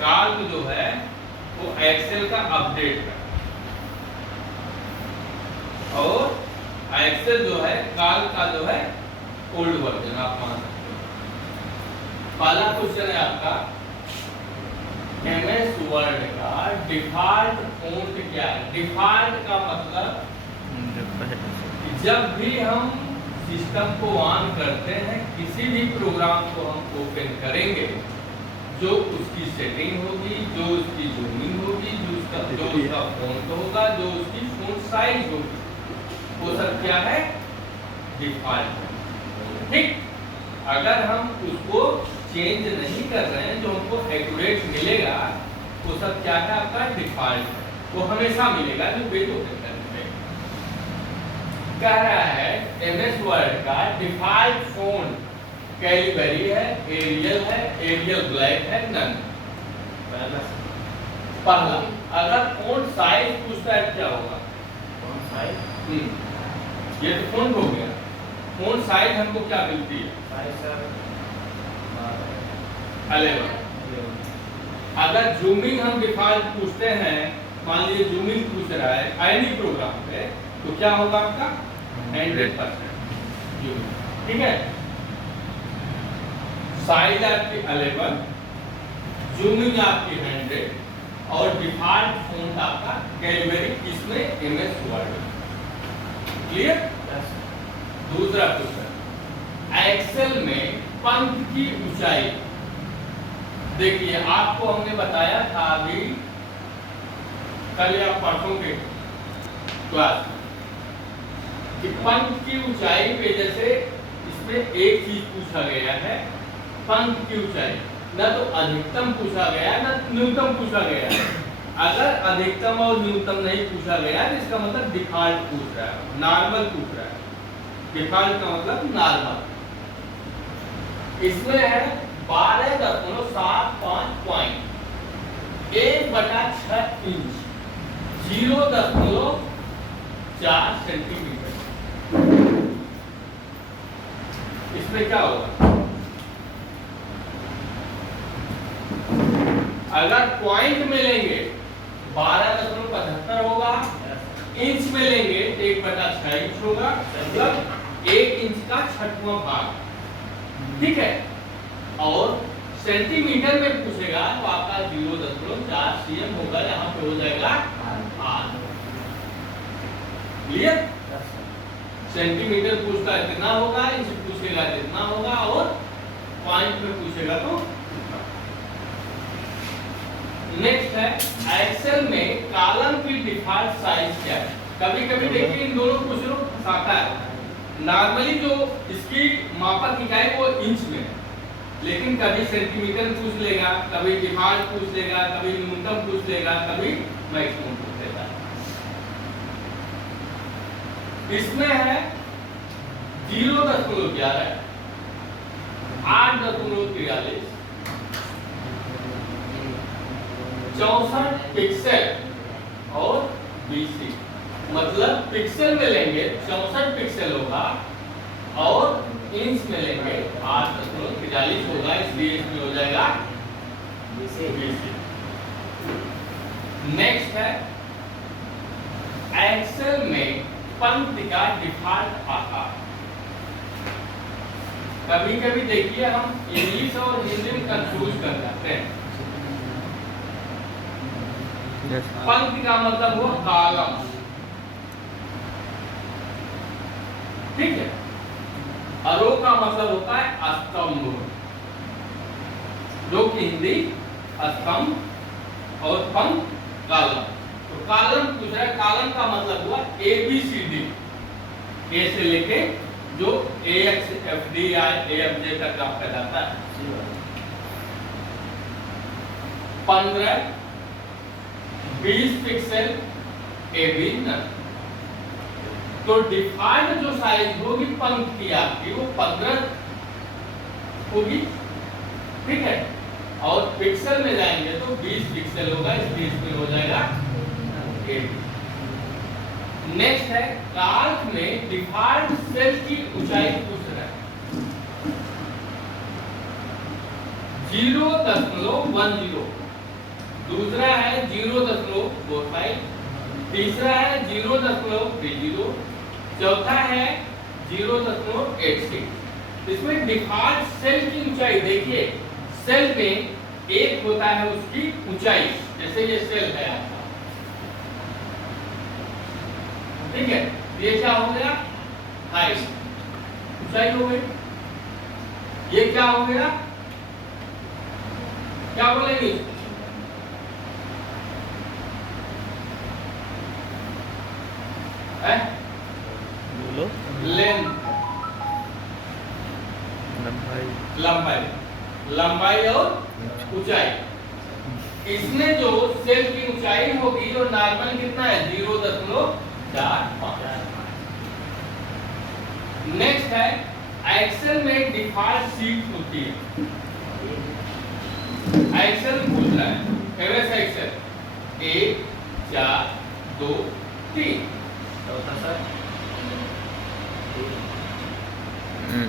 काल्क जो है वो एक्सेल का अपडेट है और एक्सेल जो है काल्क का जो है ओल्ड वर्जन, आप मान सकते हो। पहला क्वेश्चन है आपका एमएस वर्ड का डिफॉल्ट फॉन्ट क्या है। डिफॉल्ट का मतलब जब भी हम सिस्टम को ऑन करते हैं, किसी भी प्रोग्राम को हम ओपन करेंगे, जो उसकी सेटिंग होगी, जो उसकी जूमिंग होगी, जो उसका फॉन्ट होगा, जो उसकी फॉन्ट साइज होगी, वो सब क्या है, डिफॉल्ट है। ठीक, अगर हम उसको चेंज नहीं कर रहे हैं, जो हमको एक्यूरेट मिलेगा वो सब क्या है, आपका डिफॉल्ट है, वो हमेशा मिलेगा जो पेज ओपन करने में। कह रहा है एमएस वर्ड का डिफॉल्ट फॉन्ट कैलिबरी है, एरियल ब्लैक है, नन। पहला अगर फॉन्ट साइज पूछता है क्या होगा, फॉन्ट साइज, ये तो फॉन्ट हो गया। फॉन्ट साइज हमको क्या मिलती है, 11। अगर जूमिंग हम डिफॉल्ट पूछते हैं, मान लीजिए जूमिंग पूछ रहा है एनी प्रोग्राम पे, तो क्या होगा आपका 100% जूमिंग। ठीक है, साइज आपकी 11, जूमिंग आपकी 100 और डिफॉल्ट फॉन्ट आपका कैलिबरी, इसमें एमएस वर्ड। क्लियर। दूसरा क्वेश्चन, एक्सेल में पंक्ति की ऊंचाई। देखिए आपको हमने बताया था अभी कल या परसों के क्लास में कि पंक्ति की ऊंचाई पे जैसे इसमें एक चीज पूछा गया है, पंक्ति की ऊंचाई, न तो अधिकतम पूछा गया है न न्यूनतम पूछा गया है। अगर अधिकतम और न्यूनतम नहीं पूछा गया है, इसका मतलब डिफॉल्ट पूछ रहा है, नॉर्मल पूछ रहा है। डिफॉल्ट का मतलब नॉर्मल। इसमें है 12.75 पॉइंट 1/6 इंच 0.4 सेंटीमीटर। इसमें क्या होगा, अगर पॉइंट में लेंगे 12.75 होगा, इंच में लेंगे 1/6 इंच होगा, मतलब 1 इंच का 6वां भाग। ठीक है, और सेंटीमीटर में पूछेगा तो आपका 0.4 cm होगा, यहाँ पे हो जाएगा 8। क्लियर। सेंटीमीटर पूछता है कितना होगा, इंच पूछेगा कितना होगा, और पॉइंट में पूछेगा तो। नेक्स्ट है एक्सेल में कॉलम की डिफॉल्ट साइज क्या है। कभी कभी देखिए इन दोनों क्वेश्चनों को फंसाता है। नॉर्मली जो इसकी मापक इकाई वो इंच में है, लेकिन कभी सेंटीमीटर पूछ लेगा, कभी डिफॉल्ट पूछ लेगा, कभी न्यूनतम पूछ लेगा, कभी मैक्सिमम पूछ लेगा। इसमें है 0.11, 8.43, 64 पिक्सल और BC। मतलब पिक्सल में लेंगे 64 पिक्सल होगा और इंच में लेंगे 8.43 होगा, इसलिए इसमें हो जाएगा BC। नेक्स्ट है एक्सेल में पंक्ति का डिफॉल्ट आकार। कभी कभी देखिए हम इंग्लिश और हिंदी में कंफ्यूज कर जाते हैं। पंक्ति का मतलब हुआ कॉलम। ठीक है, रो का मतलब होता है स्तंभ, जो कि हिंदी स्तंभ और पंक्ति कॉलम। तो कॉलम पूछ रहा है, कॉलम का मतलब हुआ ABCD, ए से लेके जो AXFD या AFJ तक आपका जाता है। 15-20 पिक्सल AB नन। तो डिफॉल्ट जो साइज होगी पंक्ति की आपकी वो 15 होगी। ठीक है, और पिक्सल में जाएंगे तो 20 पिक्सल होगा, इसलिए इसमें हो जाएगा 8। नेक्स्ट है काल्क में डिफॉल्ट सेल की ऊंचाई पूछ रहा है। 0.10 दूसरा है 0.25, तीसरा है 0.30, चौथा है 0.86। इसमें डिफॉल्ट सेल की ऊंचाई देखिए, सेल में एक होता है उसकी ऊंचाई, जैसे ये सेल है आपका, ठीक है, ये क्या हो गया, हाइट, ऊंचाई हो गई। ये क्या हो गया, क्या बोलेंगे, बोलो। लेंथ, लंबाई, लंबाई, लंबाई और ऊंचाई। इसमें जो सेल की ऊंचाई होगी वो नॉर्मल कितना है, 0.45। नेक्स्ट है एक्सेल में डिफॉल्ट सीट होती है, एक्सेल पूछ रहा है, एमएस एक्सेल 1 4 2 3,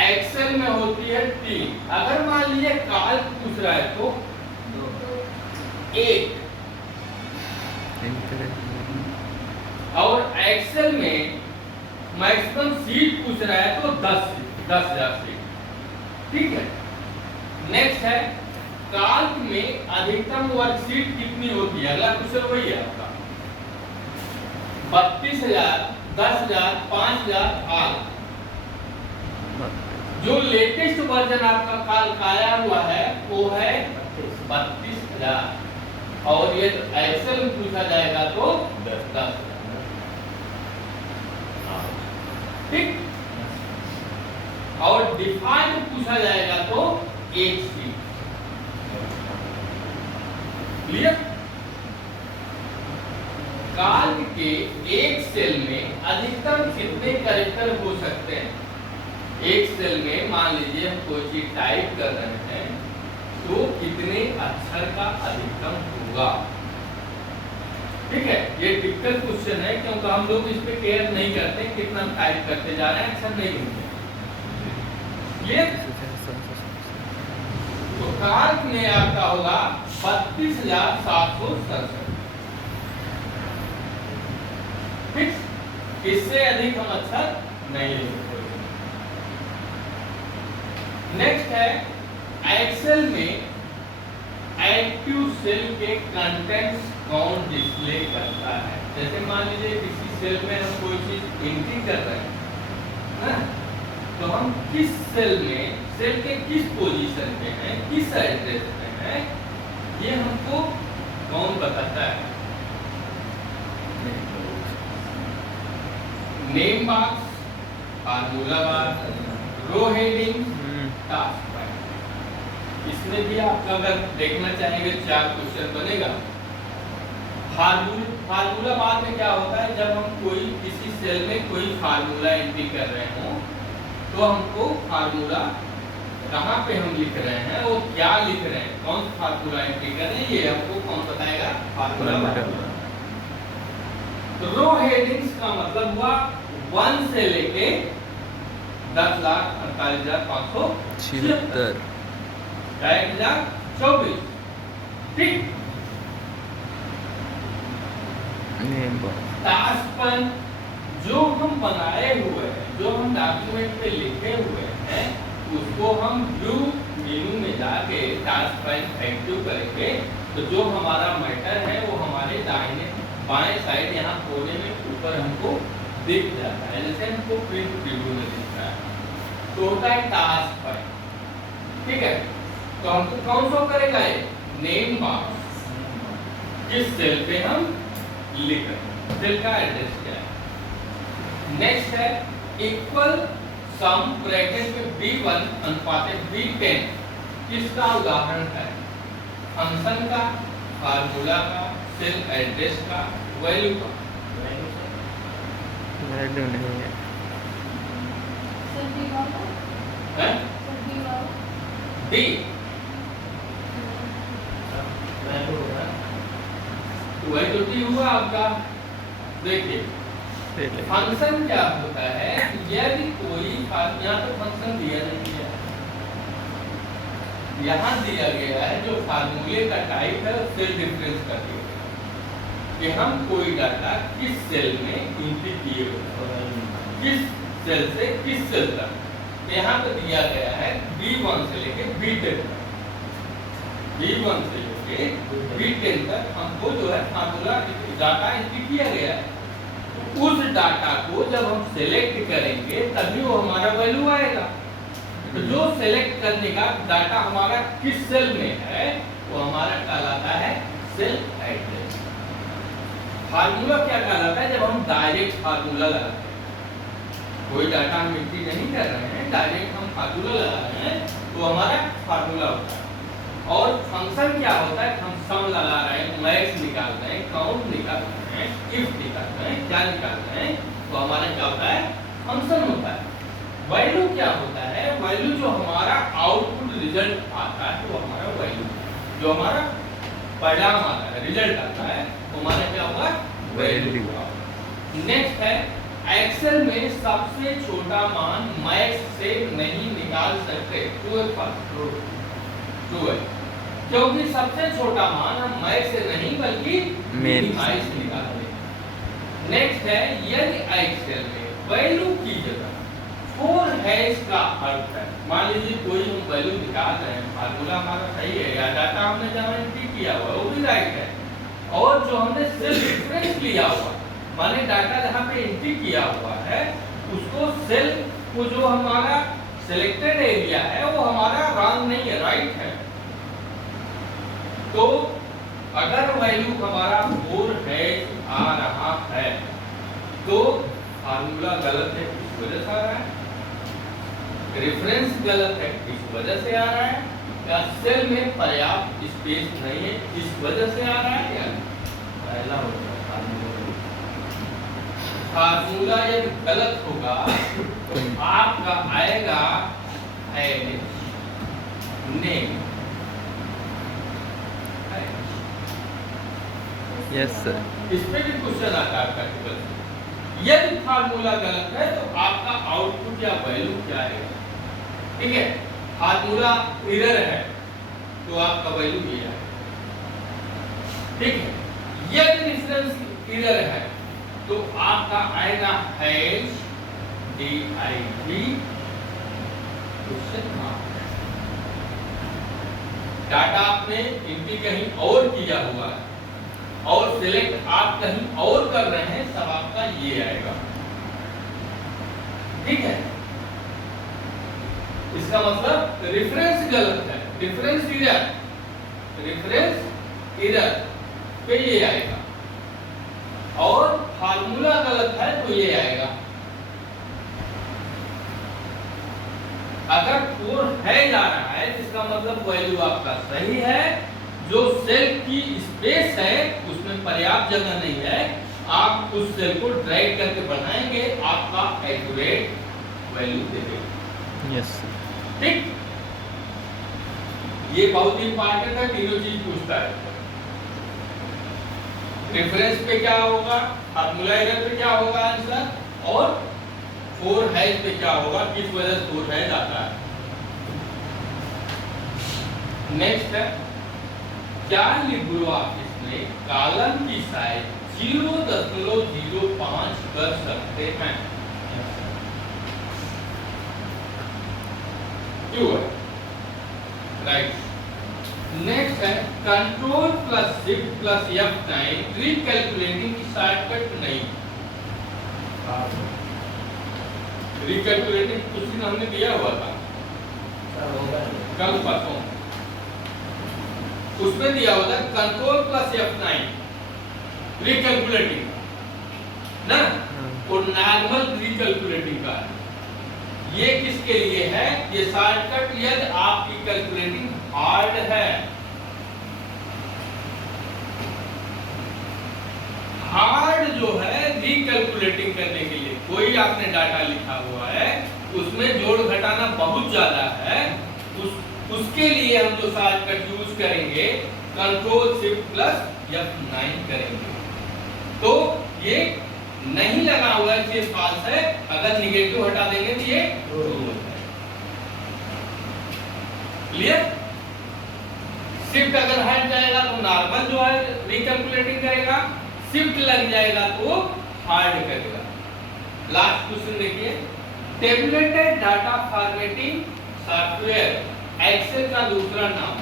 एक्सेल में होती है 3। अगर मान लीजिए काल्क पूछ रहा है तो 1, और एक्सेल में मैक्सिमम सीट पूछ रहा है तो 10,000 सीट, ठीक है। नेक्स्ट है काल्क में अधिकतम वर्कशीट कितनी होती है, अगला क्वेश्चन वही है आपका, 32,000, 10,000, 5,000 आल। जो लेटेस्ट वर्जन आपका काल्क आया हुआ है वो है 32,000, और ये एक्सेल में पूछा जाएगा तो 10,000, ठीक। और डिफॉल्ट पूछा जाएगा तो 1 सीट, क्लियर। काल्क के एक सेल में अधिकतम कितने कैरेक्टर हो सकते हैं, एक सेल में मान लीजिए हम कोई चीज टाइप कर रहे हैं तो कितने अक्षर का अधिकतम होगा, ठीक है। ये टिपिकल क्वेश्चन है क्योंकि हम लोग इस पे केयर नहीं करते, कितना टाइप करते जा रहे हैं, अक्षर नहीं होंगे, क्लियर। तो काल्क में आपका होगा 32,767, ठीक। इससे अधिक हम अक्षर नहीं लिखेंगे। नेक्स्ट है एक्सेल में एक्टिव सेल के कंटेंट्स कौन डिस्प्ले करता है। जैसे मान लीजिए किसी सेल में हम कोई चीज एंट्री कर रहे हैं ना, तो हम किस सेल में, सेल के किस पोजीशन पे हैं, किस एड्रेस पे हैं, ये हमको कौन बताता है। नेम बॉक्स, फार्मूला बार, रो हेडिंग, टास्क बार। इसमें भी आप अगर देखना चाहेंगे 4 क्वेश्चन बनेगा। फार्मूला बार में क्या होता है, जब हम कोई किसी सेल में कोई फार्मूला एंट्री कर रहे हो तो हमको फार्मूला कहाँ पे हम लिख रहे हैं, वो क्या लिख रहे हैं, कौन सा फार्मूला एंट्री कर रहे हैं, ये हमको कौन बताएगा, फार्मूला बार। रो हेडिंग्स का मतलब हुआ 1 से लेके 10,48,576, 1,24, ठीक। टास्क पर जो हम बनाए हुए हैं, जो हम डॉक्यूमेंट पे लिखे हुए हैं, उसको हम व्यू मेनू में जाके टास्क फाइल एक्टिव करेंगे तो जो हमारा मैटर है वो हमारे दाहिने बाएं साइड यहाँ कोने में ऊपर हमको दिख जाता है, जैसे हमको प्रिंट प्रीव्यू में दिखता है। तो होता है टास्क फाइल, ठीक है। तो हमको कौन शो करेगा, ये नेम बॉक्स, किस सेल पे हम लिख रहे हैं, सेल का एड्रेस क्या है। नेक्स्ट है इक्वल सम ब्रैकेट में B1 अनुपात B10, किसका उदाहरण है, फंक्शन का, फार्मूला का, सेल एड्रेस का, वैल्यू का। वैल्यू नहीं है, डी वही तो डी हुआ आपका। देखिए फंक्शन क्या होता है, यदि कोई यहाँ तो फंक्शन दिया नहीं है, यहाँ दिया गया है जो फार्मूले का टाइप है सेल डिफरेंस का दिया गया है कि हम कोई डाटा किस सेल में इंट्री किए होते हैं, किस सेल से किस सेल तक। तो यहाँ पे दिया गया है B1 से लेके B10 तक, B1 से लेके B10 तक हमको जो है फार्मूला डाटा एंट्री किया गया है। तो उस डाटा को जब हम सेलेक्ट करेंगे तभी वो हमारा वैल्यू आएगा। तो जो सेलेक्ट करने का डाटा हमारा किस सेल में है वो हमारा कहलाता है सेल एड्रेस। फार्मूला क्या कहलाता है? जब हम डायरेक्ट फार्मूला लगाते हैं, कोई डाटा हम एंट्री नहीं कर रहे हैं, डायरेक्ट हम फार्मूला लगा रहे हैं तो हमारा फार्मूला होता है। और फंक्शन क्या होता है? हम सम लगा रहे हैं, मैक्स निकाल रहे हैं, काउंट निकाल रहे हैं, इफ निकाल रहे हैं, क्या निकाल रहे हैं, तो हमारा क्या होता है? फंक्शन होता है। वैल्यू क्या होता है? वैल्यू जो हमारा आउटपुट रिजल्ट आता है वो हमारा वैल्यू, जो हमारा परिणाम आता है, रिजल्ट आता है, वो हमारा क्या होगा? वैल्यू। नेक्स्ट है एक्सेल में सबसे छोटा मान मैक्स से नहीं निकाल सकते, ट्रू है, क्योंकि सबसे छोटा मान हम मैक्स से नहीं बल्कि मिनिमाइज से निकालते। नेक्स्ट है यदि एक्सेल में वैल्यू की जगह 4 हैश का अर्थ है, मान लीजिए कोई हम वैल्यू निकाल रहे हैं, फार्मूला हमारा सही है या डाटा हमने जहाँ एंट्री किया हुआ है वो भी राइट है, और जो हमने सेल डिफरेंस लिया हुआ माने डाटा जहाँ पे एंट्री किया हुआ है उसको सेल को जो हमारा सिलेक्टेड एरिया है वो हमारा रॉन्ग नहीं है, राइट है। तो अगर वैल्यू हमारा 4 हैश आ रहा है तो फार्मूला गलत है, किस वजह से आ रहा है? रेफरेंस गलत है, किस वजह से आ रहा है? या सेल में पर्याप्त स्पेस नहीं है, इस वजह से आ रहा है? या पहला होगा फार्मूला यदि गलत होगा तो आपका आएगा नेम। यस सर, इस पे भी क्वेश्चन आता है आपका टेबल से। यदि फार्मूला गलत है तो आपका आउटपुट या वैल्यू क्या है? ठीक है, फार्मूला एरर है तो आपका वैल्यू ये है। ठीक है, यदि डिफरेंस एरर है तो आपका आएगा hash div question mark. Data आपने एंट्री कहीं और किया हुआ है और सिलेक्ट आप कहीं और कर रहे हैं, तब आपका ये आएगा। ठीक है, इसका मतलब रेफरेंस गलत है, रेफरेंस एरर पे ये आएगा, और फार्मूला गलत है तो ये आएगा। अगर 4 है जा रहा है इसका मतलब वैल्यू आपका सही है, जो सेल की स्पेस है उसमें पर्याप्त जगह नहीं है, आप उस सेल को ड्रैग करके बढ़ाएंगे, आपका एक्यूरेट वैल्यू देगा। यस। ठीक, ये बहुत इंपॉर्टेंट है, तीनों चीज पूछता है। रेफरेंस पे क्या होगा, फार्मूला एरर पे क्या होगा आंसर, और 4 हैश पे क्या होगा, किस वजह से 4 हैश आता है। नेक्स्ट है क्या लिब्रो ऑफिस में कॉलम की साइज 0.05 कर सकते हैं? क्यों है? राइट। नेक्स्ट है control plus shift plus F9 रिकैलकुलेटिंग की शॉर्टकट नहीं। रिकैलकुलेटिंग कुछ दिन हमने दिया हुआ था कल परसों, उसमें दिया हुआ था कंट्रोल प्लस F9 रिकैलकुलेटिंग ना, और नॉर्मल रिकैलकुलेटिंग का ये किसके लिए है? ये शॉर्टकट यदि आपकी कैलकुलेटिंग हार्ड है, हार्ड जो है रिकैलकुलेटिंग करने के लिए, कोई आपने डाटा लिखा हुआ है उसमें जोड़ घटाना बहुत ज्यादा है, उसके लिए हम जो शॉर्टकट यूज करेंगे कंट्रोल शिफ्ट प्लस F9 करेंगे। तो ये नहीं लगा हुआ है, ये फाल्स है, अगर निगेटिव हटा देंगे तो ये ट्रू है। क्लियर? शिफ्ट अगर हट जाएगा तो नॉर्मल जो है रिकैलकुलेटिंग करेगा, शिफ्ट लग जाएगा तो हार्ड करेगा। लास्ट क्वेश्चन देखिए, tabulated data formatting software Excel का दूसरा नाम।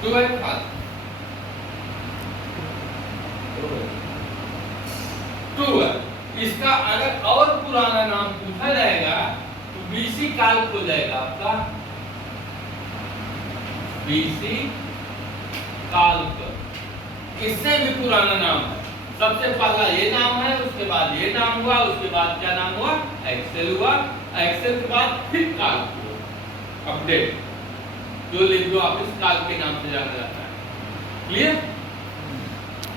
ट्रू है फॉल्स? ट्रू है। इसका अगर और पुराना नाम पूछा जाएगा तो बीसी काल्क हो जाएगा आपका, बीसी काल्क। इससे भी पुराना नाम है। सबसे पहला ये नाम है, उसके बाद ये नाम हुआ, उसके बाद क्या नाम हुआ, एक्सेल हुआ, एक्सेल के बाद फिर काल्क हुआ। अपडेट जो लिब्रे ऑफिस काल्क के नाम से जाना जाता है। क्लियर?